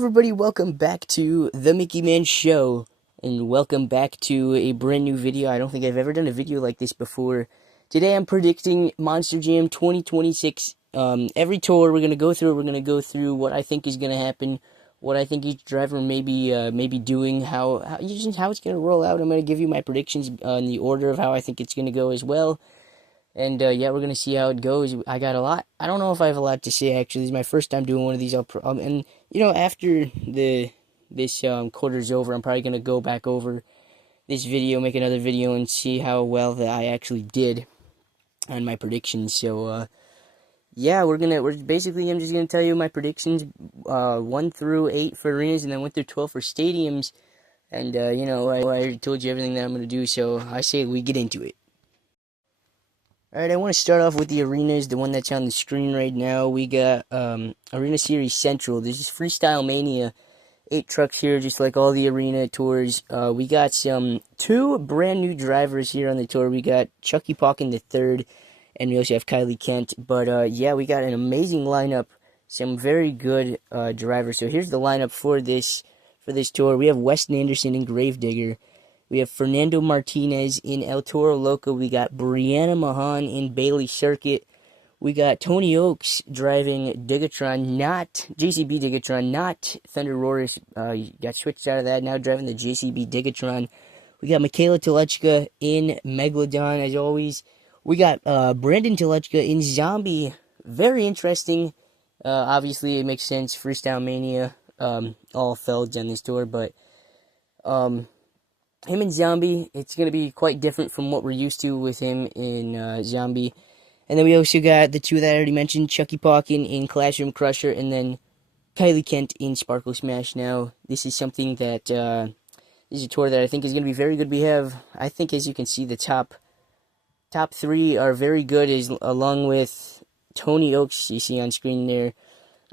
everybody, welcome back to The Mickey Man Show, and welcome back to a brand new video. I don't think I've ever done a video like this before. Today I'm predicting Monster Jam 2026. Every tour we're going to go through, what I think is going to happen, what I think each driver may be doing, how it's going to roll out. I'm going to give you my predictions in the order of how I think it's going to go as well. And yeah, we're gonna see how it goes. I got a lot. I don't know if I have a lot to say. Actually, it's my first time doing one of these. And after this quarter's over, I'm probably gonna go back over this video, make another video, and see how well that I actually did on my predictions. So yeah, I'm just gonna tell you my predictions, 1 through 8 for arenas, and then 1 through 12 for stadiums. And I already told you everything that I'm gonna do. So I say we get into it. Alright, I want to start off with the arenas, the one that's on the screen right now. We got Arena Series Central. This is Freestyle Mania. 8 trucks here, just like all the arena tours. We got two brand new drivers here on the tour. We got Chucky Pauken the third, and we also have Kylie Kent. But yeah, we got an amazing lineup. Some very good drivers. So here's the lineup for this tour. We have Weston Anderson and Gravedigger. We have Fernando Martinez in El Toro Loco. We got Brianna Mahan in Bailey Circuit. We got Tony Oaks driving Digatron, not JCB Digatron, not Thunder Roarers. Got switched out of that, now driving the JCB Digatron. We got Michaela Telechka in Megalodon, as always. We got Brandon Telechka in Zombie. Very interesting. Obviously, it makes sense. Freestyle Mania, all Felds on this tour, but him in Zombie, it's going to be quite different from what we're used to with him in Zombie. And then we also got the two that I already mentioned, Chucky Pauken in Classroom Crusher, and then Kylie Kent in Sparkle Smash. Now, this is something that, this is a tour that I think is going to be very good. We have, I think as you can see, the top 3 are very good, along with Tony Oaks, you see on screen there.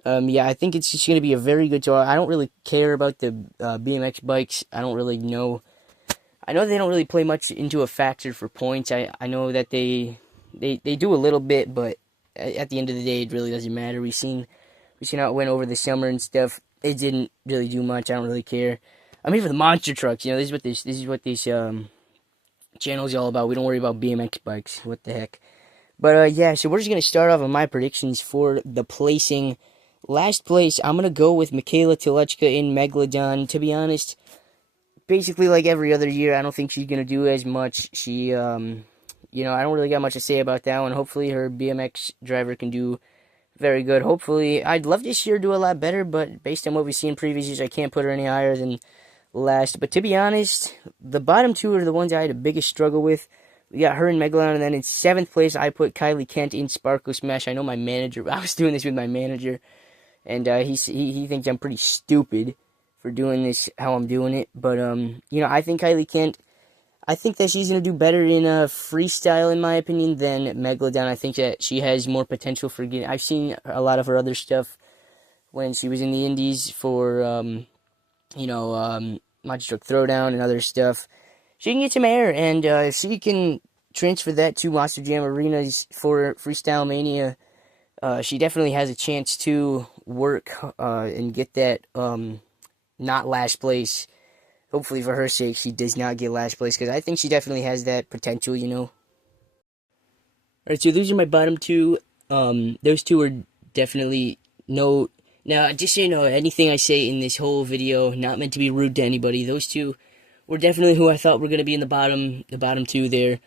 Yeah, I think it's just going to be a very good tour. I don't really care about the BMX bikes. I don't really know. I know they don't really play much into a factor for points. I know that they do a little bit, but at the end of the day, it really doesn't matter. We've seen how it went over the summer and stuff. It didn't really do much. I don't really care. I'm here for the monster trucks. This is what this channel is all about. We don't worry about BMX bikes. What the heck? But yeah, so we're just gonna start off on my predictions for the placing. Last place, I'm gonna go with Michaela Telechka in Megalodon. To be honest, basically like every other year, I don't think she's gonna do as much. She, I don't really got much to say about that one. Hopefully, her BMX driver can do very good. Hopefully, I'd love to see her do a lot better, but based on what we've seen in previous years, I can't put her any higher than last. But to be honest, the bottom 2 are the ones I had the biggest struggle with. We got her in Megalodon, and then in 7th place, I put Kylie Kent in Sparkle Smash. I know my manager. I was doing this with my manager, and he thinks I'm pretty stupid for doing this how I'm doing it. But I think Kylie Kent, I think that she's gonna do better in freestyle, in my opinion, than Megalodon. I think that she has more potential for getting. I've seen a lot of her other stuff when she was in the Indies for Monster Truck Throwdown and other stuff. She can get some air, and if she can transfer that to Monster Jam arenas for Freestyle Mania, she definitely has a chance to work and get that not last place. Hopefully, for her sake, she does not get last place, because I think she definitely has that potential, Alright, so those are my bottom 2. Those 2 are definitely no. Now, just so you know, anything I say in this whole video, not meant to be rude to anybody. Those 2 were definitely who I thought were going to be in the bottom 2 there.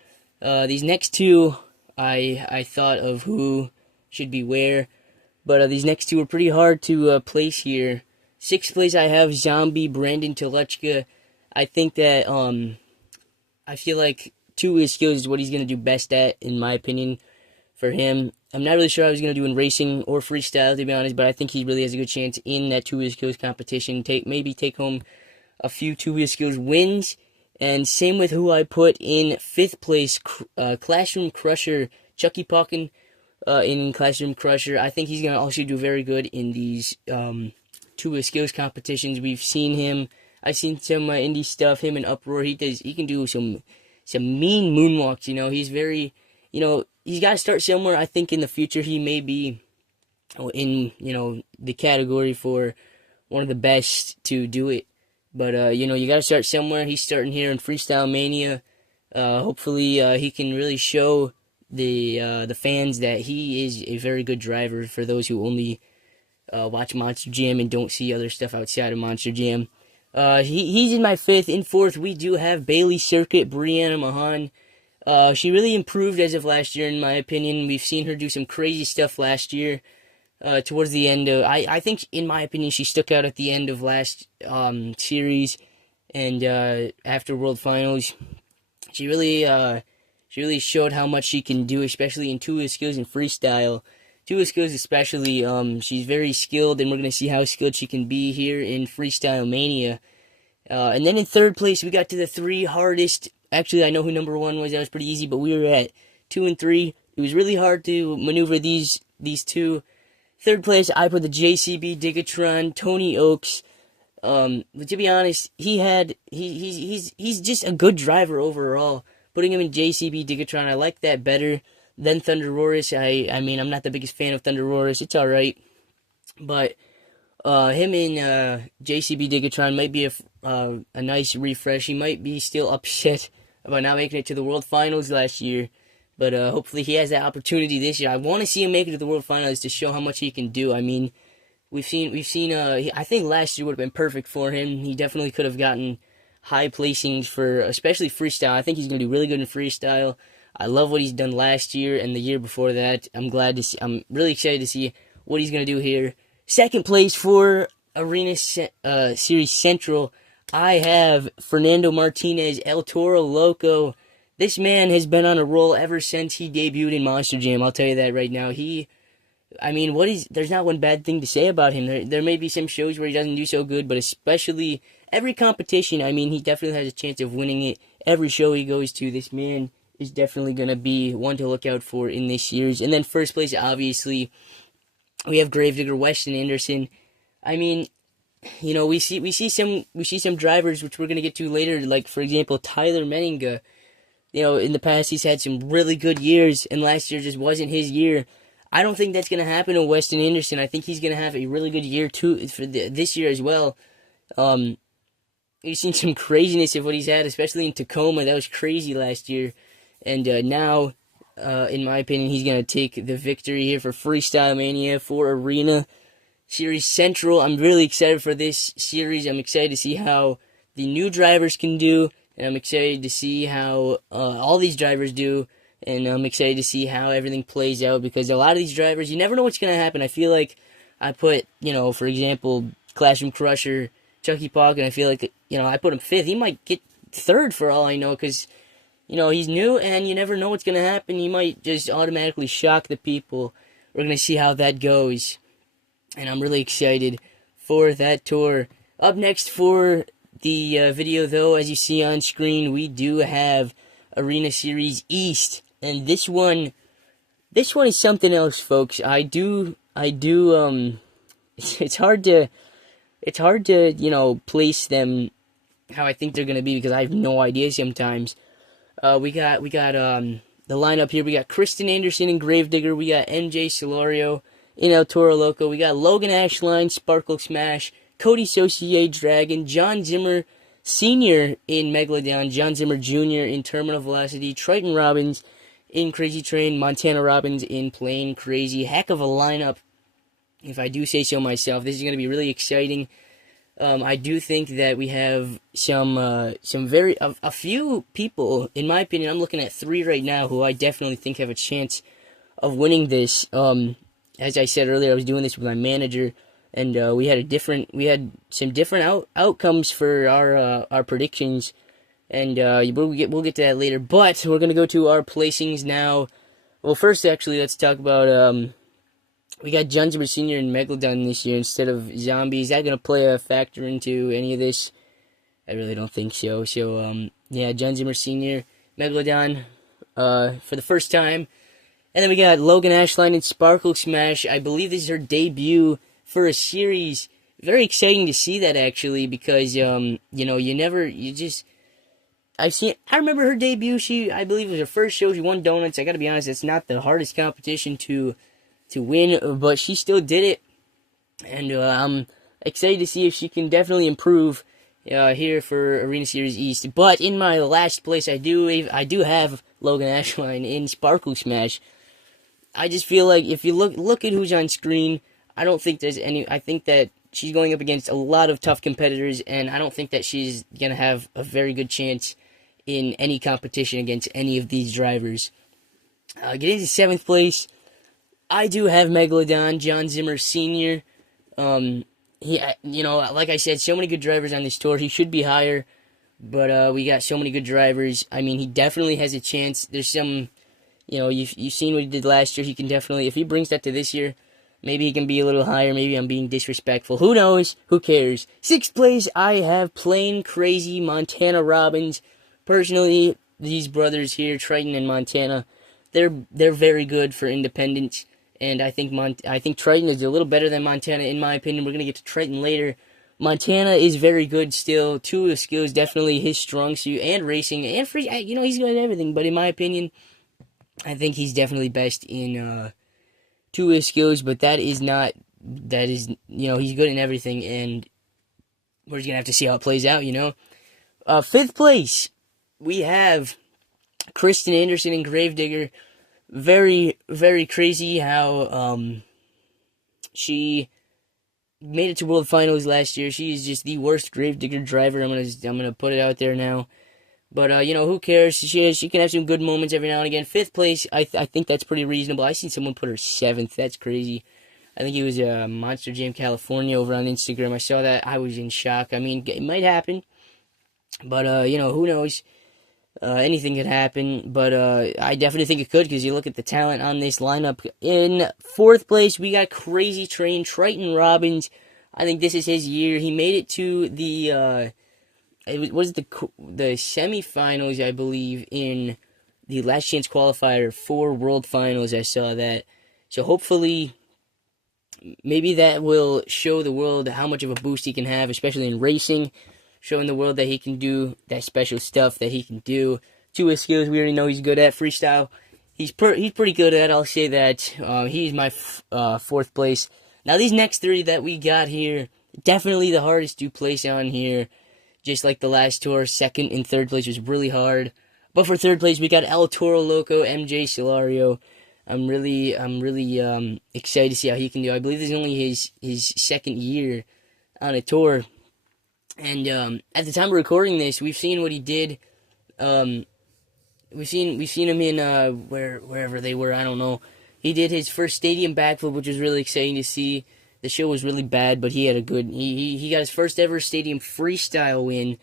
These next 2, I thought of who should be where, but these next 2 are pretty hard to place here. 6th place, I have Zombie, Brandon Telechka. I think that, I feel like 2 of his skills is what he's going to do best at, in my opinion, for him. I'm not really sure how he's going to do in racing or freestyle, to be honest, but I think he really has a good chance in that 2 of his skills competition. Maybe take home a few 2 of his skills wins. And same with who I put in 5th place, Classroom Crusher, Chucky Pauken in Classroom Crusher. I think he's going to also do very good in these 2 of his skills competitions. We've seen him. I've seen some indie stuff. Him in Uproar. He can do some mean moonwalks. He's very. He's got to start somewhere. I think in the future he may be in the category for one of the best to do it. But you know, you gotta start somewhere. He's starting here in Freestyle Mania. Hopefully, he can really show the fans that he is a very good driver. For those who only watch Monster Jam and don't see other stuff outside of Monster Jam. He's in my fifth. In fourth, we do have Bailey Circuit, Brianna Mahan. She really improved as of last year, in my opinion. We've seen her do some crazy stuff last year. Towards the end, I think, in my opinion, she stuck out at the end of last series, and after World Finals, she really showed how much she can do, especially in two skills and freestyle. Two skills especially, she's very skilled, and we're going to see how skilled she can be here in Freestyle Mania. And then in third place, we got to the three hardest. Actually, I know who number one was. That was pretty easy, but we were at 2 and 3. It was really hard to maneuver these two. Third place, I put the JCB Digatron, Tony Oaks. But to be honest, he's just a good driver overall. Putting him in JCB Digatron, I like that better than Thunderoris. I mean, I'm not the biggest fan of Thunderoris. It's alright. But him in JCB Digatron might be a nice refresh. He might be still upset about not making it to the World Finals last year. But hopefully he has that opportunity this year. I want to see him make it to the World Finals to show how much he can do. I mean, we've seen. I think last year would have been perfect for him. He definitely could have gotten high placings for, especially freestyle. I think he's going to do really good in freestyle. I love what he's done last year and the year before that. I'm really excited to see what he's going to do here. Second place for Arena Series Central, I have Fernando Martinez, El Toro Loco. This man has been on a roll ever since he debuted in Monster Jam. I'll tell you that right now. There's not one bad thing to say about him. There may be some shows where he doesn't do so good, but especially every competition, I mean, he definitely has a chance of winning it. Every show he goes to, this man is definitely going to be one to look out for in this series. And then first place, obviously, we have Gravedigger, Weston Anderson. I mean, you know, we see some drivers which we're going to get to later, like, for example, Tyler Menninga. You know, in the past, he's had some really good years, and last year just wasn't his year. I don't think that's going to happen to Weston Anderson. I think he's going to have a really good year, too, for this year as well. We've seen some craziness of what he's had, especially in Tacoma. That was crazy last year. And now, in my opinion, he's going to take the victory here for Freestyle Mania, for Arena Series Central. I'm really excited for this series. I'm excited to see how the new drivers can do. And I'm excited to see how all these drivers do. And I'm excited to see how everything plays out. Because a lot of these drivers, you never know what's going to happen. I feel like I put, you know, for example, Classroom Crusher, Chucky Pog, and I feel like, you know, I put him 5th. He might get 3rd for all I know. Because, you know, he's new and you never know what's going to happen. He might just automatically shock the people. We're going to see how that goes. And I'm really excited for that tour. Up next for the video, though, as you see on screen, we do have Arena Series East, and this one is something else, folks. It's hard to, you know, place them how I think they're gonna be because I have no idea sometimes. We got the lineup here. We got Kristen Anderson in Gravedigger. We got MJ Solorio in El Toro Loco. We got Logan Ashline, Sparkle Smash, Cody Saucier Dragon, John Zimmer Sr. in Megalodon, John Zimmer Jr. in Terminal Velocity, Triton Robbins in Crazy Train, Montana Robbins in Plain Crazy. Heck of a lineup, if I do say so myself. This is going to be really exciting. I do think that we have a few people, in my opinion. I'm looking at 3 right now who I definitely think have a chance of winning this. As I said earlier, I was doing this with my manager. And we had some different outcomes for our predictions, and we'll get to that later. But we're gonna go to our placings now. Well, first, actually, let's talk about we got John Zimmer Sr. and Megalodon this year instead of Zombies. Is that gonna play a factor into any of this? I really don't think so. So yeah, John Zimmer Sr., Megalodon for the first time, and then we got Logan Ashline and Sparkle Smash. I believe this is her debut for a series. Very exciting to see that, actually, because I remember her debut. I believe it was her first show. She won Donuts. I gotta be honest, it's not the hardest competition to win, but she still did it. And I'm excited to see if she can definitely improve here for Arena Series East. But in my last place, I do have Logan Ashline in Sparkle Smash. I just feel like if you look at who's on screen, I don't think there's any. I think that she's going up against a lot of tough competitors, and I don't think that she's gonna have a very good chance in any competition against any of these drivers. Getting to 7th place, I do have Megalodon, John Zimmer Sr. Like I said, so many good drivers on this tour. He should be higher, but we got so many good drivers. I mean, he definitely has a chance. There's some, you've seen what he did last year. He can definitely, if he brings that to this year, maybe he can be a little higher. Maybe I'm being disrespectful. Who knows? Who cares? 6th place, I have Plain Crazy Montana Robbins. Personally, these brothers here, Triton and Montana, they're very good for independence. And I think Triton is a little better than Montana, in my opinion. We're going to get to Triton later. Montana is very good still. 2 of the skills, definitely his strong suit, and racing, and free. He's good at everything. But in my opinion, I think he's definitely best in 2 of his skills. But he's good in everything. And we're just going to have to see how it plays out, 5th place, we have Kristen Anderson and Gravedigger. Very, very crazy how she made it to World Finals last year. She is just the worst Gravedigger driver. I'm gonna put it out there now. But who cares? She can have some good moments every now and again. 5th place, I think that's pretty reasonable. I seen someone put her 7th. That's crazy. I think it was Monster Jam California over on Instagram. I saw that. I was in shock. I mean, it might happen, but who knows? Anything could happen, but I definitely think it could, because you look at the talent on this lineup. In 4th place, we got Crazy Train, Triton Robbins. I think this is his year. He made it to the semifinals, I believe, in the Last Chance qualifier for World Finals. I saw that, so hopefully, maybe that will show the world how much of a boost he can have, especially in racing. Showing the world that he can do that special stuff that he can do. 2 of his skills we already know he's good at. Freestyle, he's pretty good at. I'll say that. He's my 4th place. Now these next 3 that we got here, definitely the hardest to place on here. Just like the last tour, 2nd and 3rd place was really hard. But for 3rd place, we got El Toro Loco, MJ Solario. I'm really excited to see how he can do. I believe this is only his 2nd year on a tour. And at the time of recording this, we've seen what he did. We've seen him in wherever they were. I don't know. He did his first stadium backflip, which was really exciting to see. The show was really bad, but he had a good. He got his first ever stadium freestyle win.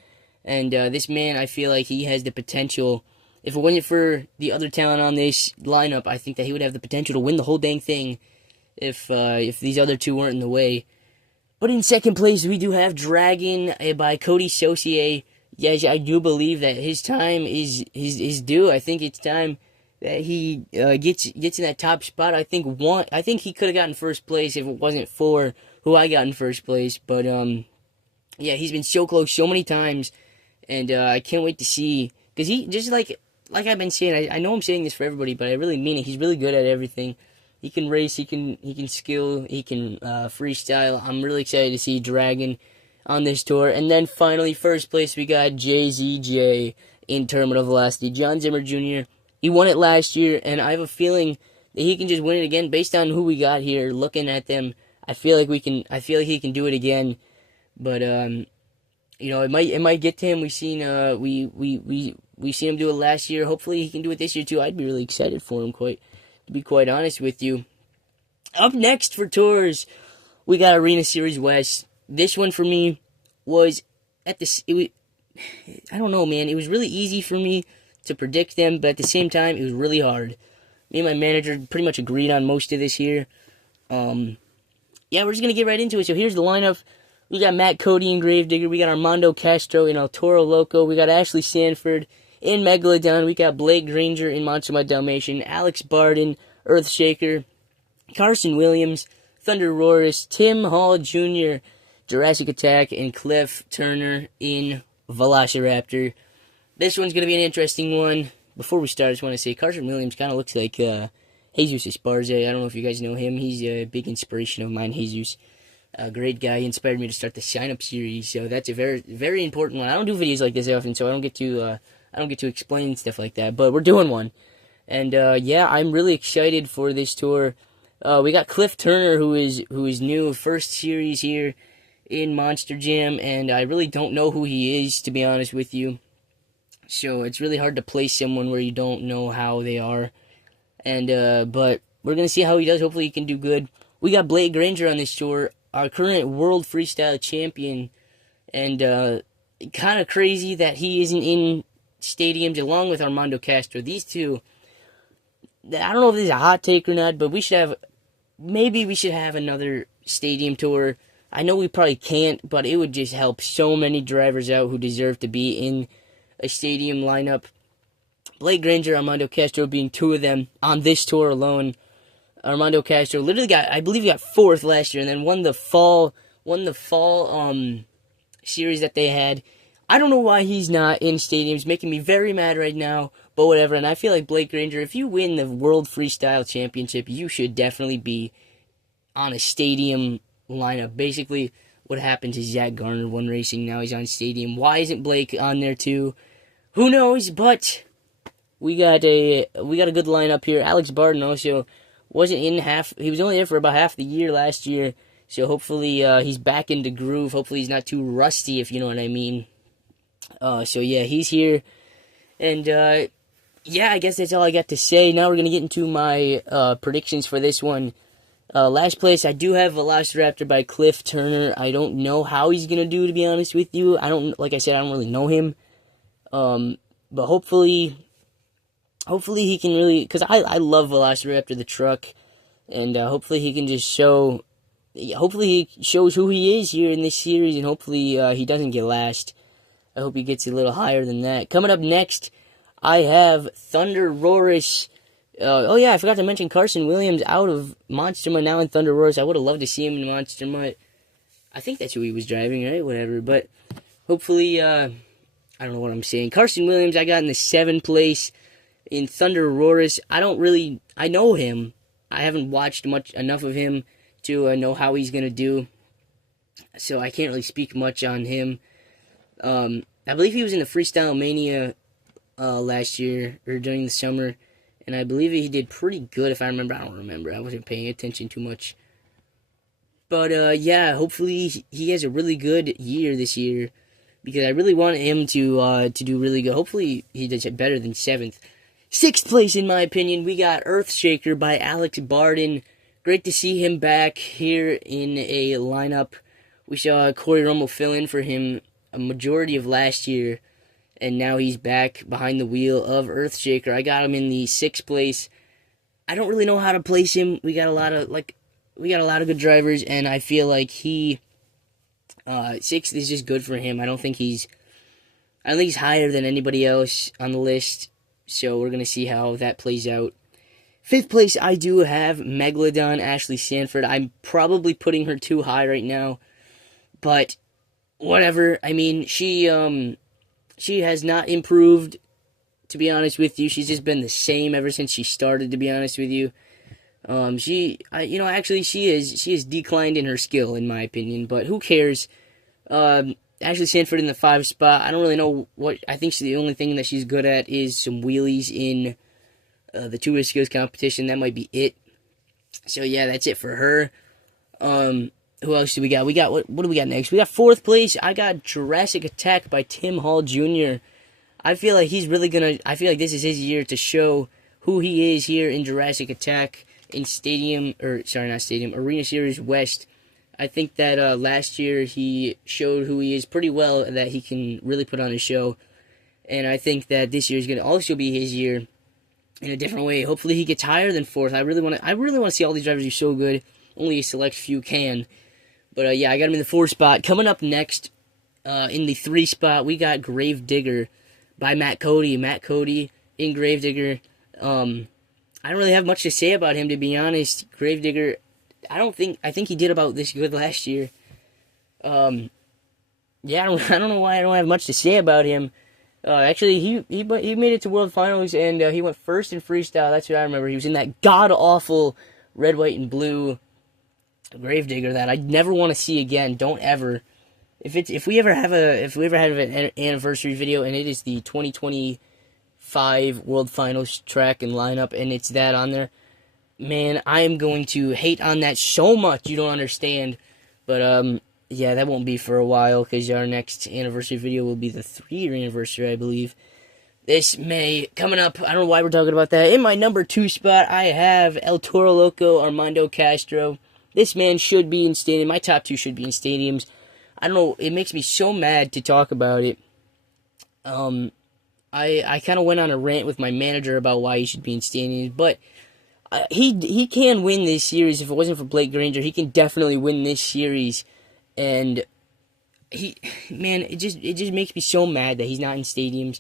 And this man, I feel like he has the potential. If it wasn't for the other talent on this lineup, I think that he would have the potential to win the whole dang thing. If these other 2 weren't in the way. But in 2nd place, we do have Dragon by Cody Saucier. Yes, I do believe that his time is due. I think it's time that he gets in that top spot. I think he could have gotten 1st place if it wasn't for who I got in 1st place. But yeah, he's been so close so many times, and I can't wait to see, because he just like I've been saying. I know I'm saying this for everybody, but I really mean it. He's really good at everything. He can race, he can skill, he can freestyle. I'm really excited to see Dragon on this tour. And then finally, 1st place, we got JZJ in Terminal Velocity. John Zimmer Jr., he won it last year, and I have a feeling that he can just win it again based on who we got here. Looking at them, I feel like he can do it again. But it might get to him. We seen him do it last year. Hopefully he can do it this year too. I'd be really excited for him, to be quite honest with you. Up next for tours, we got Arena Series West. This one for me was I don't know, man. It was really easy for me to predict them, but at the same time, it was really hard. Me and my manager pretty much agreed on most of this here. Yeah, we're just going to get right into it. So here's the lineup. We got Matt Cody in Gravedigger. We got Armando Castro in El Toro Loco. We got Ashley Sanford in Megalodon. We got Blake Granger in Monster Dalmatian. Alex Barden, Earthshaker. Carson Williams, Thunder Roarus. Tim Hall Jr., Jurassic Attack. And Cliff Turner in Velociraptor. This one's going to be an interesting one. Before we start, I just want to say Carson Williams kind of looks like Jesus Esparza. I don't know if you guys know him. He's a big inspiration of mine, Jesus. A great guy. He inspired me to start the sign up series. So that's a very, very important one. I don't do videos like this often, so I don't get to explain stuff like that. But we're doing one, and yeah, I'm really excited for this tour. We got Cliff Turner, who is new, first series here in Monster Jam, and I really don't know who he is, to be honest with you. So it's really hard to place someone where you don't know how they are. And but we're gonna see how he does. Hopefully he can do good. We got Blake Granger on this tour, our current world freestyle champion, and kind of crazy that he isn't in stadiums along with Armando Castro. These two, I don't know if this is a hot take or not, but maybe we should have another stadium tour. I know we probably can't, but it would just help so many drivers out who deserve to be in a stadium lineup. Blake Granger, Armando Castro being two of them on this tour alone. Armando Castro literally I believe he got fourth last year, and then won the fall series that they had. I don't know why he's not in stadiums, making me very mad right now, but whatever. And I feel like Blake Granger, if you win the World Freestyle Championship, you should definitely be on a stadium lineup. Basically, what happened to Zach Garner won racing, now he's on stadium. Why isn't Blake on there too? Who knows? But we got a good lineup here. Alex Barton also wasn't in he was only there for about half the year last year, so hopefully he's back into groove. Hopefully he's not too rusty, if you know what I mean. So yeah, he's here, and yeah, I guess that's all I got to say. Now we're gonna get into my predictions for this one. Last place, I do have Velociraptor by Cliff Turner. I don't know how he's gonna do, to be honest with you. Like I said, I don't really know him. But hopefully he can really, because I love Velociraptor the truck, and hopefully he can just hopefully he shows who he is here in this series, and hopefully he doesn't get last. I hope he gets a little higher than that. Coming up next, I have Thunder Roris. Oh yeah, I forgot to mention Carson Williams out of Monster Mutt, now in Thunder Roris. I would have loved to see him in Monster Mutt. I think that's who he was driving, right? Whatever, but hopefully, I don't know what I'm saying. Carson Williams, I got in the 7th place. In Thunder Roris, I know him. I haven't watched enough of him to know how he's going to do. So I can't really speak much on him. I believe he was in the Freestyle Mania last year, or during the summer. And I believe he did pretty good, if I remember. I don't remember. I wasn't paying attention too much. But yeah, hopefully he has a really good year this year, because I really want him to do really good. Hopefully he does it better than 7th. 6th place, in my opinion, we got Earthshaker by Alex Barton. Great to see him back here in a lineup. We saw Corey Romo fill in for him a majority of last year, and now he's back behind the wheel of Earthshaker. I got him in the 6th place. I don't really know how to place him. We got a lot of good drivers, and I feel like 6th is just good for him. I don't think he's higher than anybody else on the list. So we're going to see how that plays out. 5th place, I do have Megalodon Ashley Sanford. I'm probably putting her too high right now, but whatever. I mean, she has not improved, to be honest with you. She's just been the same ever since she started, to be honest with you. She has declined in her skill, in my opinion, but who cares? Ashley Sanford in the 5 spot. I don't really know what. I think the only thing that she's good at is some wheelies in the Tour Skills competition. That might be it. So yeah, that's it for her. Who else do we got? What do we got next? We got 4th place. I got Jurassic Attack by Tim Hall Jr. I feel like he's really gonna. I feel like this is his year to show who he is here in Jurassic Attack in Arena Series West. I think that last year he showed who he is pretty well, that he can really put on a show. And I think that this year is going to also be his year in a different way. Hopefully he gets higher than 4th. I really want to see all these drivers do so good. Only a select few can. But yeah, I got him in the 4th spot. Coming up next, in the 3 spot, we got Gravedigger by Matt Cody. Matt Cody in Gravedigger. I don't really have much to say about him, to be honest. Gravedigger, I think he did about this good last year. Yeah, I don't know why I don't have much to say about him. Actually, he made it to World Finals, and he went first in freestyle. That's what I remember. He was in that god-awful red, white, and blue Gravedigger that I never want to see again. Don't ever. If we ever have an anniversary video and it is the 2025 World Finals track and lineup and it's that on there, man, I am going to hate on that so much you don't understand. But yeah, that won't be for a while because our next anniversary video will be the 3-year anniversary, I believe. This May coming up. I don't know why we're talking about that. In my number 2 spot, I have El Toro Loco, Armando Castro. This man should be in stadium. My top 2 should be in stadiums. I don't know. It makes me so mad to talk about it. I kind of went on a rant with my manager about why he should be in stadiums, but he can win this series. If it wasn't for Blake Granger, he can definitely win this series. And man, it just makes me so mad that he's not in stadiums.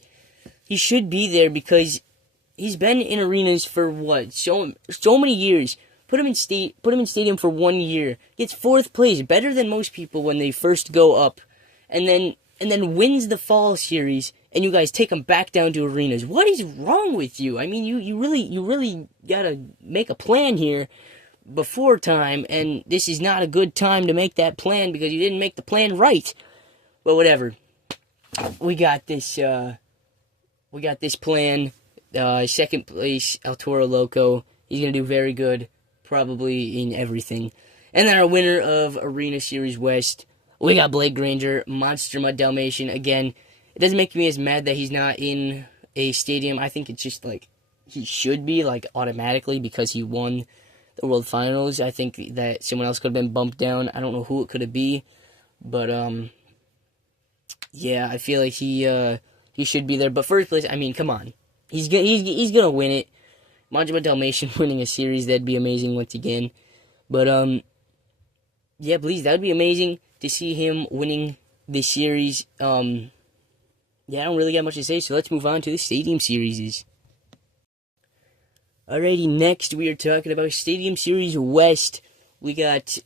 He should be there because he's been in arenas for what so many years. Put him in stadium for 1 year. Gets 4th place, better than most people when they first go up, and then wins the fall series. And you guys take him back down to arenas. What is wrong with you? I mean, you really gotta make a plan here before time, and this is not a good time to make that plan because you didn't make the plan right. But whatever. We got this plan. 2nd place, El Toro Loco. He's gonna do very good, probably in everything. And then our winner of Arena Series West, we got Blake Granger, Monster Mud Dalmatian. Again, it doesn't make me as mad that he's not in a stadium. I think it's just like he should be, like, automatically because he won the World Finals. I think that someone else could have been bumped down. I don't know who it could have been, but yeah, I feel like he should be there. But 1st place, I mean, come on, he's gonna win it. Monster Mud Dalmatian winning a series, that'd be amazing once again. But yeah, please, that'd be amazing to see him winning this series. Yeah, I don't really got much to say, so let's move on to the Stadium Series. Alrighty, next we are talking about Stadium Series West. We got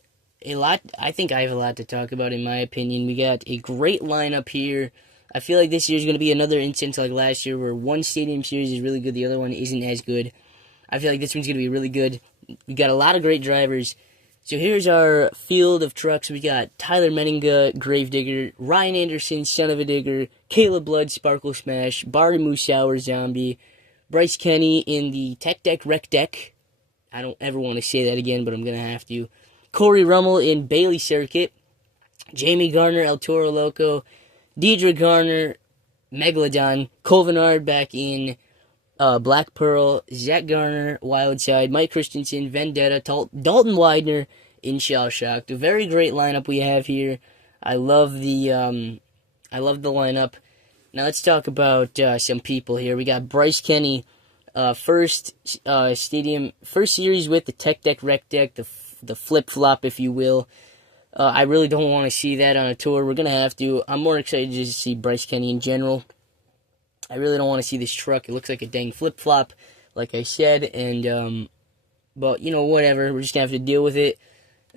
a lot. I think I have a lot to talk about, in my opinion. We got a great lineup here. I feel like this year is going to be another instance like last year where one Stadium Series is really good, the other one isn't as good. I feel like this one's going to be really good. We got a lot of great drivers. So here's our field of trucks. We got Tyler Menninga, Gravedigger, Ryan Anderson, Son of a Digger, Caleb Blood, Sparkle Smash, Barry Musauer, Zombie, Bryce Kenny in the Tech Deck Rec Deck. I don't ever want to say that again, but I'm going to have to. Corey Rummel in Bailey Circuit, Jamie Garner, El Toro Loco, Deidre Garner, Megalodon, Colvinard back in Black Pearl, Zach Garner, Wildside, Mike Christensen, Vendetta, Dalton Widener in Shell Shocked. A very great lineup we have here. I love the lineup. Now let's talk about some people here. We got Bryce Kenny, first series with the Tech Deck Rec Deck, the flip flop, if you will. I really don't want to see that on a tour. We're gonna have to. I'm more excited just to see Bryce Kenny in general. I really don't want to see this truck. It looks like a dang flip-flop, like I said, and, but, you know, whatever. We're just going to have to deal with it.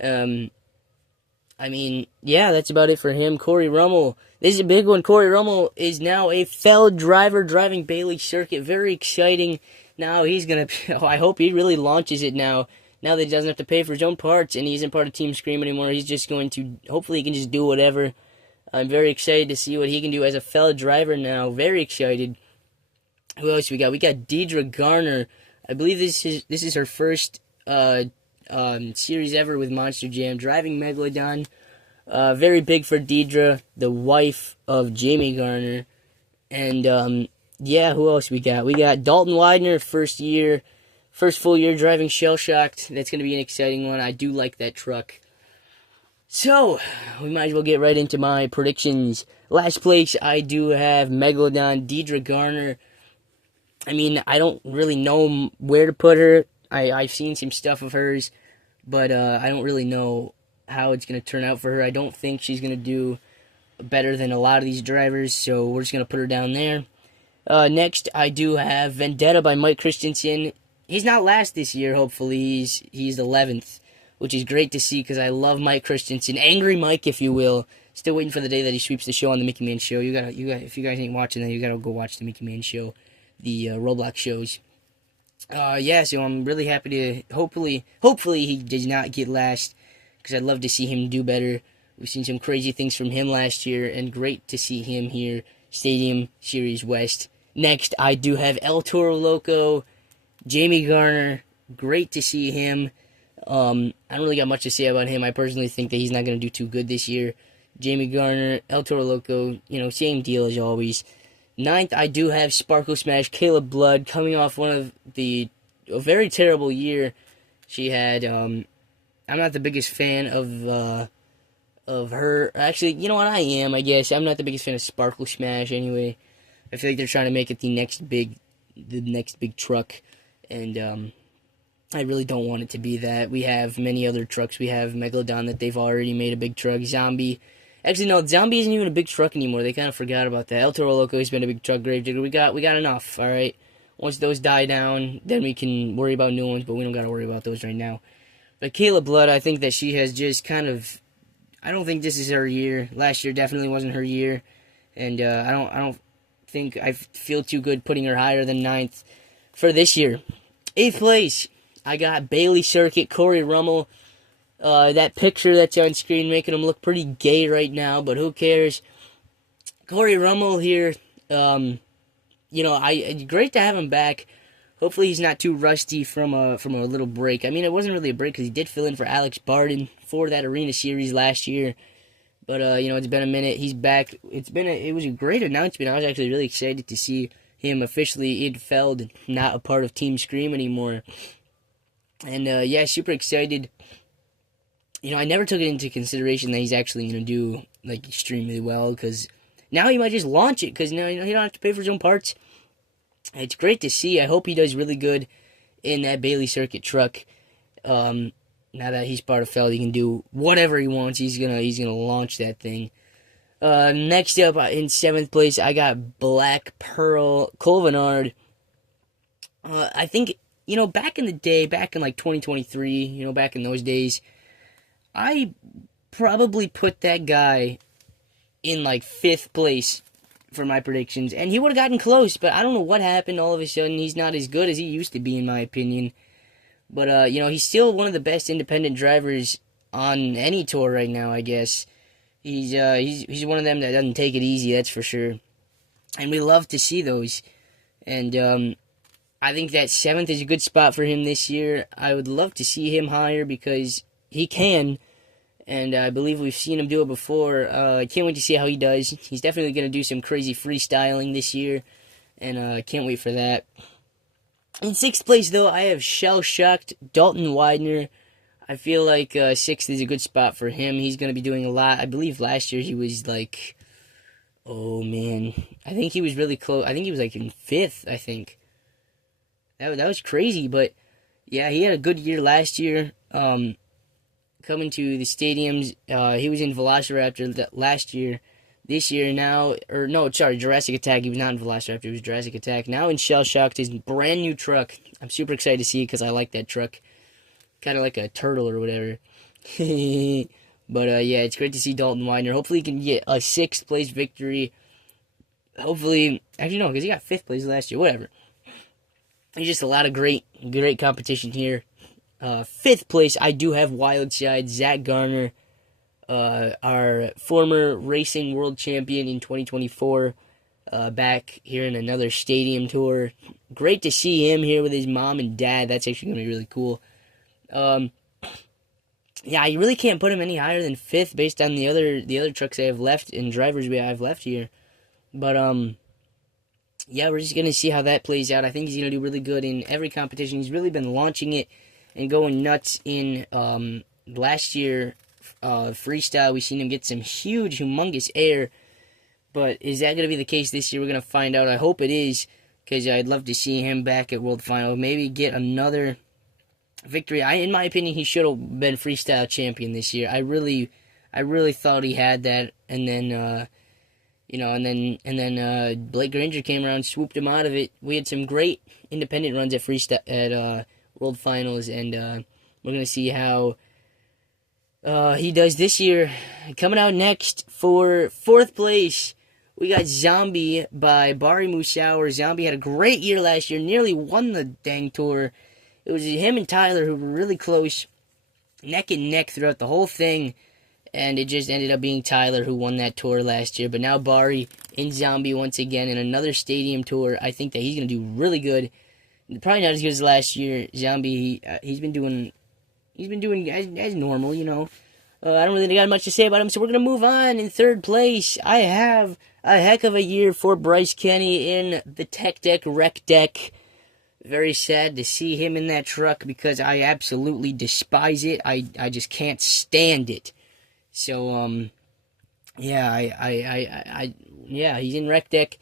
I mean, yeah, that's about it for him. Corey Rummel. This is a big one. Corey Rummel is now a fellow driver driving Bailey Circuit. Very exciting. Now he's going to, I hope he really launches it now that he doesn't have to pay for his own parts, and he isn't part of Team Scream anymore. He's just going to, hopefully he can just do whatever. I'm very excited to see what he can do as a fellow driver now. Very excited. Who else we got? We got Deidre Garner. I believe this is her first series ever with Monster Jam, driving Megalodon. Very big for Deidre, the wife of Jamie Garner. And yeah, who else we got? We got Dalton Widener, first full year driving Shell Shocked. That's going to be an exciting one. I do like that truck. So, we might as well get right into my predictions. Last place, I do have Megalodon, Deidre Garner. I mean, I don't really know where to put her. I've seen some stuff of hers, but I don't really know how it's going to turn out for her. I don't think she's going to do better than a lot of these drivers, so we're just going to put her down there. Next, I do have Vendetta by Mike Christensen. He's not last this year, hopefully. He's 11th. Which is great to see because I love Mike Christensen. Angry Mike, if you will. Still waiting for the day that he sweeps the show on the Mickey Man Show. You gotta, if you guys ain't watching that, you gotta go watch the Mickey Man Show, the Roblox shows. Yeah, so I'm really happy to, hopefully he does not get last because I'd love to see him do better. We've seen some crazy things from him last year, and great to see him here. Stadium Series West. Next, I do have El Toro Loco, Jamie Garner. Great to see him. I don't really got much to say about him. I personally think that he's not going to do too good this year. Jamie Garner, El Toro Loco, same deal as always. Ninth, I do have Sparkle Smash, Caleb Blood, coming off a very terrible year she had. I'm not the biggest fan of her. Actually, you know what? I am, I guess. I'm not the biggest fan of Sparkle Smash anyway. I feel like they're trying to make it the next big truck, and I really don't want it to be that. We have many other trucks. We have Megalodon that they've already made a big truck. Zombie. Actually, no, Zombie isn't even a big truck anymore. They kind of forgot about that. El Toro Loco has been a big truck. Gravedigger, we got enough, alright? Once those die down, then we can worry about new ones, but we don't got to worry about those right now. But Caleb Blood, I think that she has just kind of... I don't think this is her year. Last year definitely wasn't her year. And I don't think I feel too good putting her higher than 9th for this year. 8th place, I got Bailey Circuit, Corey Rummel. That picture that's on screen making him look pretty gay right now, but who cares? Corey Rummel here, great to have him back. Hopefully he's not too rusty from a little break. I mean, it wasn't really a break because he did fill in for Alex Barden for that Arena Series last year. But, it's been a minute. He's back. It was a great announcement. I was actually really excited to see him officially in Feld, not a part of Team Scream anymore. And, super excited. I never took it into consideration that he's actually going to do, extremely well, because now he might just launch it, because now he don't have to pay for his own parts. It's great to see. I hope he does really good in that Bailey Circuit truck. Now that he's part of Feld, he can do whatever he wants. He's gonna launch that thing. Next up, in 7th place, I got Black Pearl Colvinard. I think, back in the day, back in, 2023, back in those days, I probably put that guy in 5th place for my predictions, and he would have gotten close, but I don't know what happened. All of a sudden, he's not as good as he used to be, in my opinion. But, he's still one of the best independent drivers on any tour right now, I guess. He's one of them that doesn't take it easy, that's for sure. And we love to see those. And, I think that 7th is a good spot for him this year. I would love to see him higher because he can, and I believe we've seen him do it before. I can't wait to see how he does. He's definitely going to do some crazy freestyling this year, and I can't wait for that. In 6th place, though, I have Shell-Shocked Dalton Widener. I feel like 6th is a good spot for him. He's going to be doing a lot. I believe last year he was oh man, I think he was really close. I think he was in 5th, I think. That was crazy, but yeah, he had a good year last year. Coming to the stadiums, he was in Velociraptor last year. This year Jurassic Attack. He was not in Velociraptor, he was Jurassic Attack. Now in Shell-Shocked, his brand new truck. I'm super excited to see it because I like that truck. Kind of like a turtle or whatever. But it's great to see Dalton Widener. Hopefully he can get a 6th place victory. Hopefully, actually no, because he got 5th place last year. Whatever. There's just a lot of great competition here. 5th place, I do have Wildside, Zach Garner, our former racing world champion in 2024, back here in another stadium tour. Great to see him here with his mom and dad. That's actually going to be really cool. You really can't put him any higher than 5th based on the other trucks I have left and drivers we have left here. But, we're just going to see how that plays out. I think he's going to do really good in every competition. He's really been launching it and going nuts in last year freestyle. We've seen him get some huge, humongous air. But is that going to be the case this year? We're going to find out. I hope it is, because I'd love to see him back at World Final. Maybe get another victory. In my opinion, he should have been freestyle champion this year. I really thought he had that, and then Blake Granger came around, swooped him out of it. We had some great independent runs at freestyle at World Finals, and we're gonna see how he does this year. Coming out next for 4th place, we got Zombie by Bari Musauer. Zombie had a great year last year, nearly won the dang tour. It was him and Tyler who were really close. neck and neck throughout the whole thing, and it just ended up being Tyler who won that tour last year. But now Bari in Zombie once again in another stadium tour. I think that he's going to do really good. Probably not as good as last year. Zombie, he's been doing as normal, you know. I don't really got much to say about him, so we're going to move on. In third place, I have a heck of a year for Bryce Kenny in the Tech Deck Rec Deck. Very sad to see him in that truck because I absolutely despise it. I just can't stand it. So, yeah, yeah, he's in Rec Deck.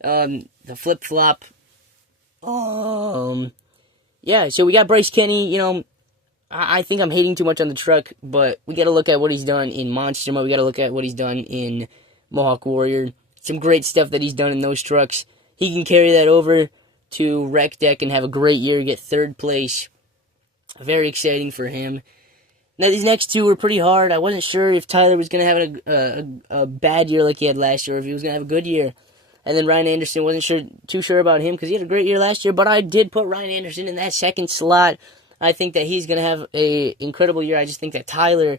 The flip-flop. Yeah, so we got Bryce Kenny, you know. I think I'm hating too much on the truck, but we got to look at what he's done in Monster Mode. We got to look at what he's done in Mohawk Warrior. Some great stuff that he's done in those trucks. He can carry that over to Rec Deck and have a great year, get third place. Very exciting for him. Now, these next two were pretty hard. I wasn't sure if Tyler was going to have a bad year like he had last year, or if he was going to have a good year. And then Ryan Anderson, wasn't too sure about him because he had a great year last year, but I did put Ryan Anderson in that second slot. I think that he's going to have an incredible year. I just think that Tyler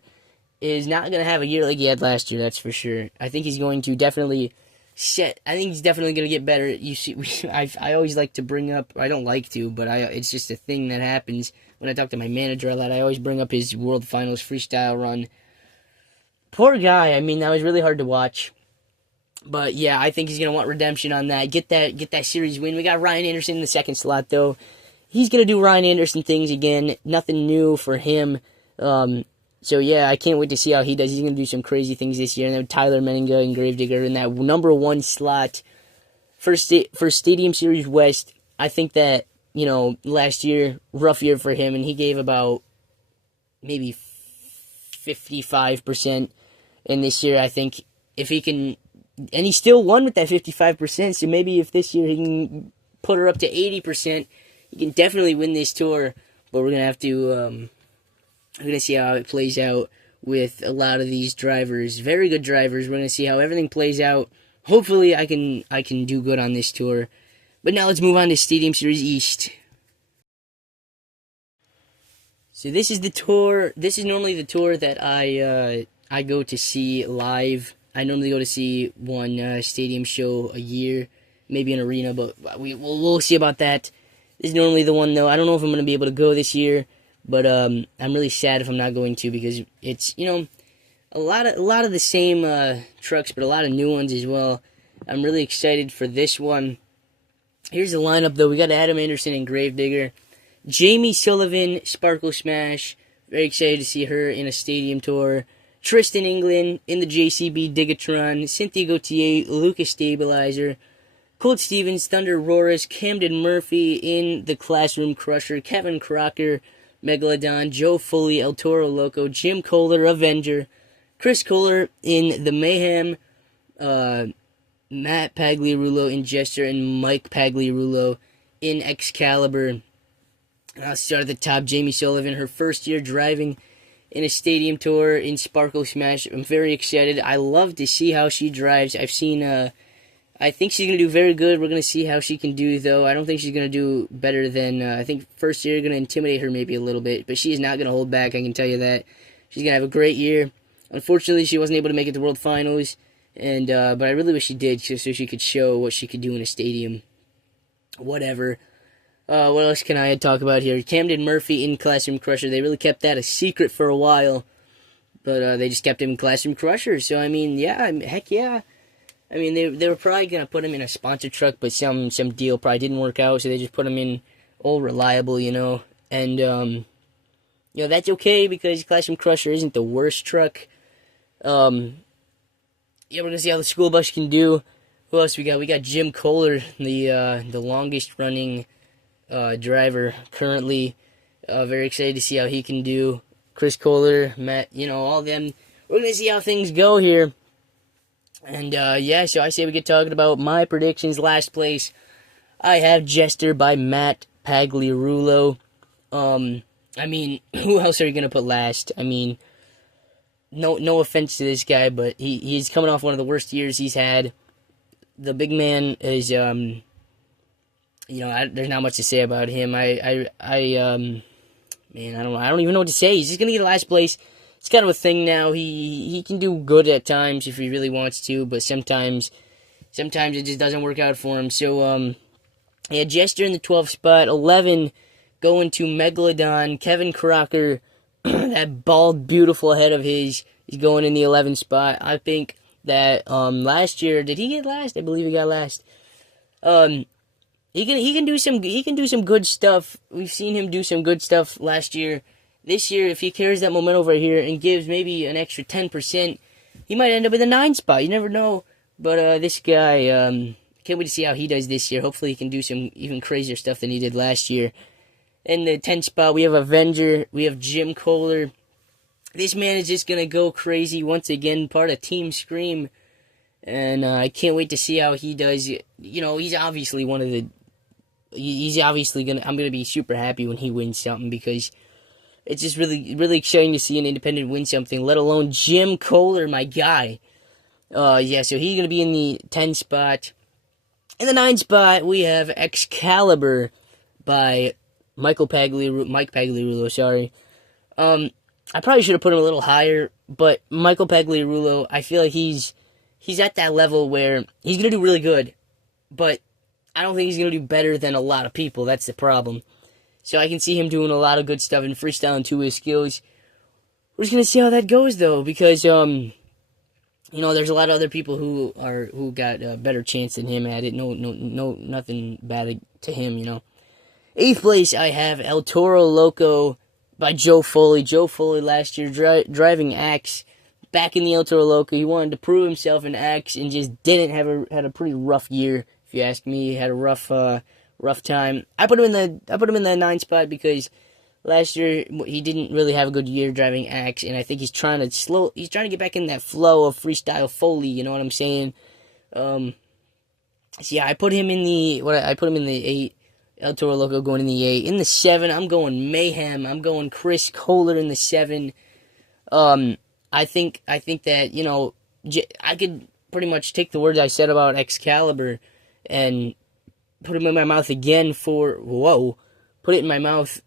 is not going to have a year like he had last year, that's for sure. I think he's going to definitely I think he's definitely going to get better. You see, I always like to bring up, I don't like to, but it's just a thing that happens when I talk to my manager a lot. I always bring up his World Finals freestyle run. Poor guy. I mean, that was really hard to watch. But yeah, I think he's going to want redemption on that. Get that series win. We got Ryan Anderson in the second slot, though. He's going to do Ryan Anderson things again. Nothing new for him. So, yeah, I can't wait to see how he does. He's going to do some crazy things this year. And then Tyler Menninga and Gravedigger in that number one slot for Stadium Series West. I think that, you know, last year, rough year for him, and he gave about maybe 55%. And this year, I think if he can, and he still won with that 55%, so maybe if this year he can put her up to 80%, he can definitely win this tour. But we're going to have to, we're going to see how it plays out with a lot of these drivers. Very good drivers. We're going to see how everything plays out. Hopefully I can do good on this tour. But now let's move on to Stadium Series East. So this is the tour. This is normally the tour that I go to see live. I normally go to see one stadium show a year, maybe an arena, but we'll see about that. This is normally the one, though. I don't know if I'm going to be able to go this year, but I'm really sad if I'm not going to because it's, you know, a lot of the same trucks, but a lot of new ones as well. I'm really excited for this one. Here's the lineup, though. We got Adam Anderson and Gravedigger. Jamie Sullivan, Sparkle Smash. Very excited to see her in a stadium tour. Tristan England in the JCB Digatron. Cynthia Gauthier, Lucas Stabilizer. Colt Stevens, Thunder Roras. Camden Murphy in the Classroom Crusher. Kevin Crocker, Megalodon. Joe Foley, El Toro Loco. Jim Kohler, Avenger. Chris Kohler in the Mayhem. Matt Pagliarulo in Jester. And Mike Pagliarulo in Excalibur. And I'll start at the top. Jamie Sullivan, her first year driving in a stadium tour in Sparkle Smash. I'm very excited. I love to see how she drives. I've seen, I think she's going to do very good. We're going to see how she can do, though. I don't think she's going to do better than, I think first year going to intimidate her maybe a little bit, but she is not going to hold back, I can tell you that. She's going to have a great year. Unfortunately, she wasn't able to make it to World Finals, and but I really wish she did so she could show what she could do in a stadium. Whatever. What else can I talk about here? Camden Murphy in Classroom Crusher. They really kept that a secret for a while. But they just kept him in Classroom Crusher. So, I mean, yeah, heck yeah. I mean, they were probably going to put him in a sponsored truck, but some deal probably didn't work out. So they just put him in All Reliable, you know. And, you know, that's okay because Classroom Crusher isn't the worst truck. Yeah, we're going to see how the school bus can do. Who else we got? We got Jim Kohler, the longest running driver currently. Very excited to see how he can do. Chris Kohler, Matt, you know, all them. We're going to see how things go here. And, yeah, so I say we get talking about my predictions. Last place, I have Jester by Matt Pagliarulo. I mean, who else are you going to put last? I mean, no offense to this guy, but he's coming off one of the worst years he's had. The big man is, you know, there's not much to say about him. man, I don't even know what to say. He's just gonna get last place. It's kind of a thing now. He can do good at times if he really wants to, but sometimes it just doesn't work out for him. So yeah, Jester in the 12th spot, 11 going to Megalodon. Kevin Crocker, that bald, beautiful head of his, he's going in the 11th spot. I think that last year, did he get last? I believe he got last. He can do some good stuff. We've seen him do some good stuff last year. This year, if he carries that momentum over here and gives maybe an extra 10%, he might end up in the 9th spot. You never know. But this guy, can't wait to see how he does this year. Hopefully he can do some even crazier stuff than he did last year. In the 10th spot, we have Avenger. We have Jim Kohler. This man is just going to go crazy once again, part of Team Scream. And I can't wait to see how he does. You know, he's obviously one of the... He's obviously going to... I'm going to be super happy when he wins something because it's just really, really exciting to see an independent win something, let alone Jim Kohler, my guy. Yeah, so he's going to be in the 10th spot. In the 9th spot, we have Excalibur by Mike Pagliarulo, sorry. I probably should have put him a little higher, but Michael Pagliarulo, I feel like he's at that level where he's going to do really good, but I don't think he's going to do better than a lot of people. That's the problem. So I can see him doing a lot of good stuff and freestyling to his skills. We're just going to see how that goes, though, because, you know, there's a lot of other people who got a better chance than him at it. No, nothing bad to him, you know. 8th place, I have El Toro Loco by Joe Foley. Joe Foley last year driving Axe back in the El Toro Loco. He wanted to prove himself in Axe and just didn't had a pretty rough year. If you ask me, he had a rough time. I put him in the 9th spot because last year he didn't really have a good year driving Axe, and I think he's trying to get back in that flow of freestyle Foley. You know what I'm saying? So yeah, I put him in the 8. El Toro Loco going in the 8. In the 7, I'm going Mayhem. I'm going Chris Kohler in the 7. I think that, you know, I could pretty much take the words I said about Excalibur and put him in my mouth again put it in my mouth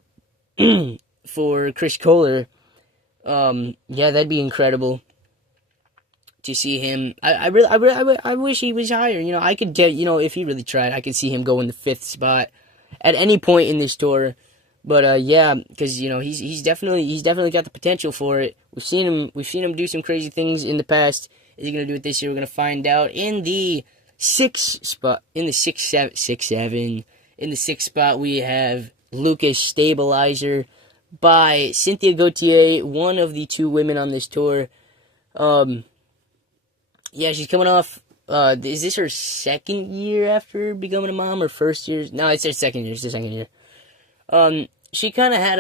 for Chris Kohler. Yeah, that'd be incredible to see him. I wish he was higher. You know, I could get, you know, if he really tried, I could see him go in the 5th spot at any point in this tour. But yeah, because, you know, he's definitely got the potential for it. We've seen him do some crazy things in the past. Is he gonna do it this year? We're gonna find out. In the 6th spot, in the 6th spot, we have Lucas Stabilizer by Cynthia Gauthier, one of the 2 women on this tour. Yeah, she's coming off. Is this her 2nd year after becoming a mom, or 1st year? No, it's her 2nd year. It's the 2nd year. She kind of had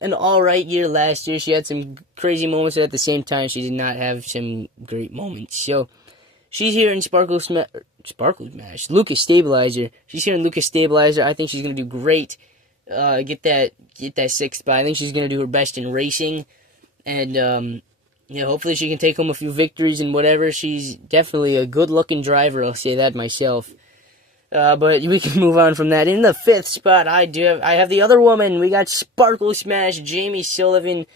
an alright year last year. She had some crazy moments, but at the same time, she did not have some great moments. So, she's here in Sparkle Smash. Lucas Stabilizer. She's here in Lucas Stabilizer. I think she's going to do great. Get that 6th spot. I think she's going to do her best in racing. And, you know, hopefully she can take home a few victories and whatever. She's definitely a good-looking driver. I'll say that myself. But we can move on from that. In the 5th spot, I have the other woman. We got Sparkle Smash, Jamie Sullivan.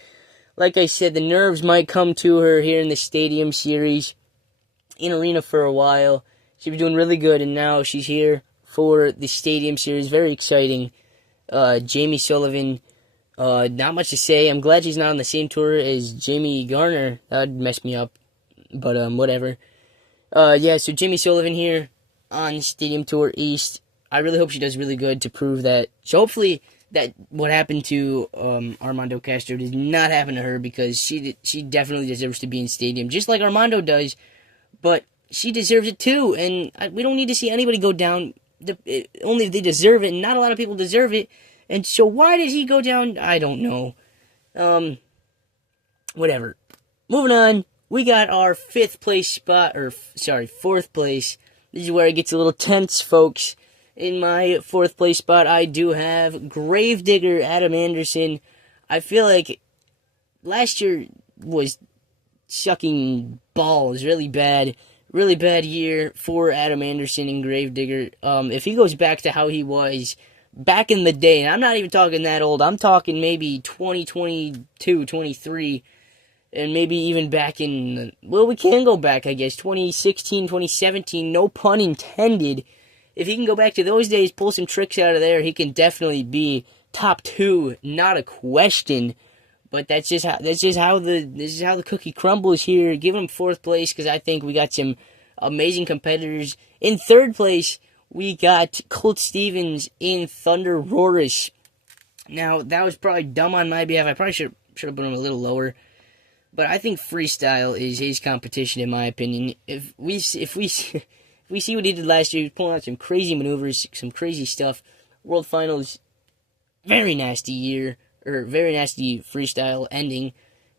Like I said, the nerves might come to her here in the Stadium Series. In Arena for a while. She was doing really good, and now she's here for the Stadium Series. Very exciting. Jamie Sullivan, not much to say. I'm glad she's not on the same tour as Jamie Garner. That would mess me up, but whatever. Yeah, so Jamie Sullivan here on Stadium Tour East. I really hope she does really good to prove that. So hopefully that what happened to Armando Castro does not happen to her, because she definitely deserves to be in Stadium, just like Armando does. But she deserves it too, and we don't need to see anybody go down. Only if they deserve it, and not a lot of people deserve it. And so why does he go down? I don't know. Whatever. Moving on, we got our 5th place spot, 4th place. This is where it gets a little tense, folks. In my 4th place spot, I do have Gravedigger Adam Anderson. I feel like last year was sucking balls, really bad year for Adam Anderson and Gravedigger. If he goes back to how he was back in the day, and I'm not even talking that old, I'm talking maybe 2022, 23, and maybe even back in, well, we can go back, I guess, 2016, 2017, no pun intended. If he can go back to those days, pull some tricks out of there, he can definitely be top 2, not a question. But that's just how the cookie crumbles here. Give him 4th place because I think we got some amazing competitors. In 3rd place, we got Colt Stevens in Thunder Roarus. Now that was probably dumb on my behalf. I probably should have put him a little lower. But I think freestyle is his competition, in my opinion. If we see what he did last year, he was pulling out some crazy maneuvers, some crazy stuff. World Finals, very nasty year, or very nasty freestyle ending.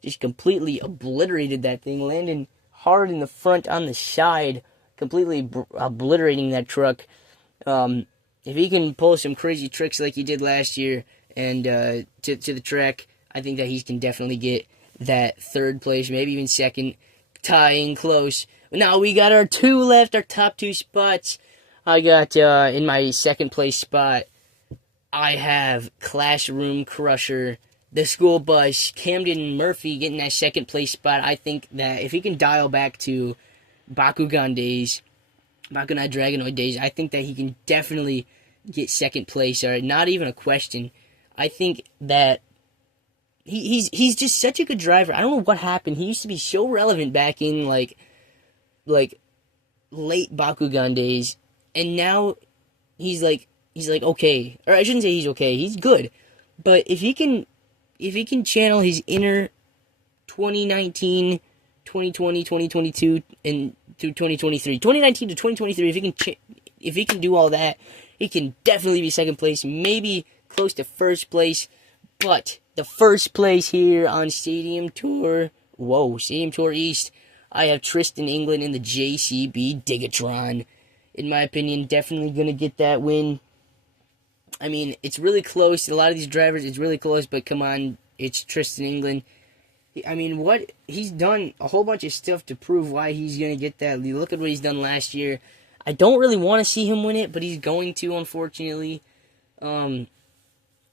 Just completely obliterated that thing, landing hard in the front on the side, completely obliterating that truck. If he can pull some crazy tricks like he did last year and to the track, I think that he can definitely get that 3rd place, maybe even 2nd, tying close. Now we got our 2 left, our top 2 spots. I got in my 2nd place spot, I have Classroom Crusher, the school bus, Camden Murphy getting that 2nd place spot. I think that if he can dial back to Bakugan days, Bakugan Dragonoid days, I think that he can definitely get 2nd place. All right, not even a question. I think that he's just such a good driver. I don't know what happened. He used to be so relevant back in like late Bakugan days, and now he's like okay, or I shouldn't say he's okay. He's good, but if he can channel his inner 2019, 2020, 2022, and through 2023, 2019 to 2023, if he can do all that, he can definitely be 2nd place, maybe close to 1st place. But the 1st place here on Stadium Tour, Stadium Tour East, I have Tristan England in the JCB Digatron. In my opinion, definitely going to get that win. I mean, it's really close. A lot of these drivers, it's really close, but come on, it's Tristan England. I mean, he's done a whole bunch of stuff to prove why he's going to get that lead. Look at what he's done last year. I don't really want to see him win it, but he's going to, unfortunately.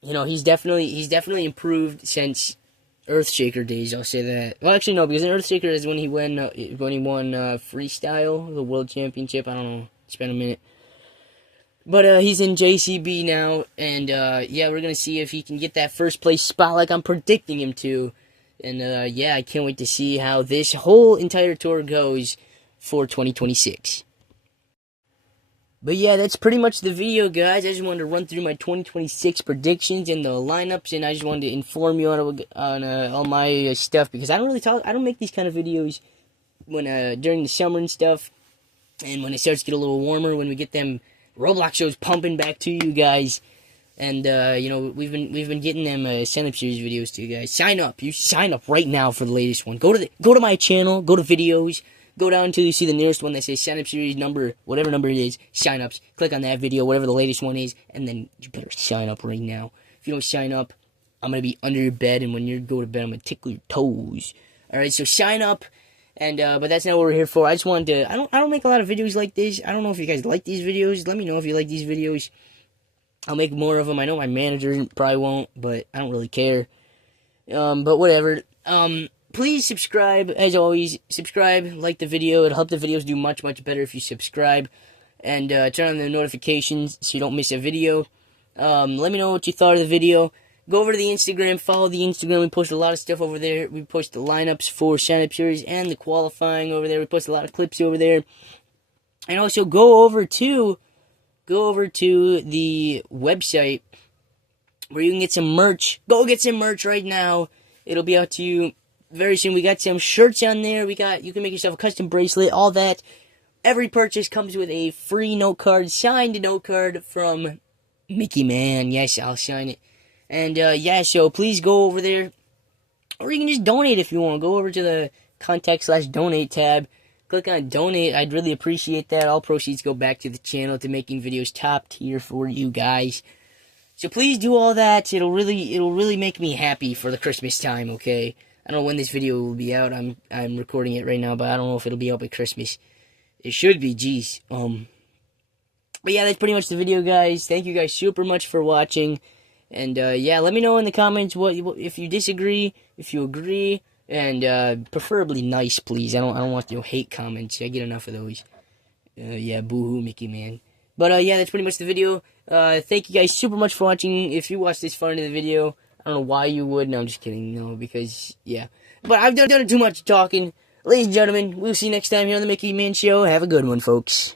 He's definitely improved since Earthshaker days. I'll say that. Well, actually, no, because in Earthshaker is when he won freestyle, the world championship. I don't know. It's been a minute. But he's in JCB now, and yeah, we're gonna see if he can get that 1st place spot like I'm predicting him to. And yeah, I can't wait to see how this whole entire tour goes for 2026. But yeah, that's pretty much the video, guys. I just wanted to run through my 2026 predictions and the lineups, and I just wanted to inform you on all my stuff, because I don't make these kind of videos when during the summer and stuff, and when it starts to get a little warmer, when we get them Roblox shows pumping back to you guys. And we've been getting them stand-up series videos to you guys. Sign up. You sign up right now for the latest one. Go to my channel, go to videos. Go down until you see the nearest one that says sign up series number, whatever number it is, sign ups. Click on that video, whatever the latest one is, and then you better sign up right now. If you don't sign up, I'm going to be under your bed, and when you go to bed, I'm going to tickle your toes. Alright, so sign up, and but that's not what we're here for. I just wanted to, I don't make a lot of videos like this. I don't know if you guys like these videos. Let me know if you like these videos. I'll make more of them. I know my manager probably won't, but I don't really care. But whatever. Please subscribe, as always. Subscribe, like the video. It'll help the videos do much, much better if you subscribe. And turn on the notifications so you don't miss a video. Let me know what you thought of the video. Go over to the Instagram, follow the Instagram. We post a lot of stuff over there. We post the lineups for sign-up series and the qualifying over there. We post a lot of clips over there. And also go over to the website where you can get some merch. Go get some merch right now. It'll be out to you very soon. We got some shirts on there. You can make yourself a custom bracelet, all that. Every purchase comes with a free note card, signed note card from Mickey Man. Yes, I'll sign it. And yeah, so please go over there, or you can just donate if you want. Go over to the contact/donate tab. Click on donate. I'd really appreciate that. All proceeds go back to the channel, to making videos top tier for you guys. So please do all that. It'll really make me happy for the Christmas time, okay? I don't know when this video will be out. I'm recording it right now, but I don't know if it'll be out by Christmas. It should be, geez. But yeah, that's pretty much the video, guys. Thank you guys super much for watching. And yeah, let me know in the comments what if you disagree, if you agree, and preferably nice, please. I don't want hate comments. I get enough of those. Yeah, boo-hoo, Mickey Man. But yeah, that's pretty much the video. Thank you guys super much for watching. If you watched this far into the video, I don't know why you would. No, I'm just kidding. No, because yeah. But I've done too much talking. Ladies and gentlemen, we'll see you next time here on the Mickey Man Show. Have a good one, folks.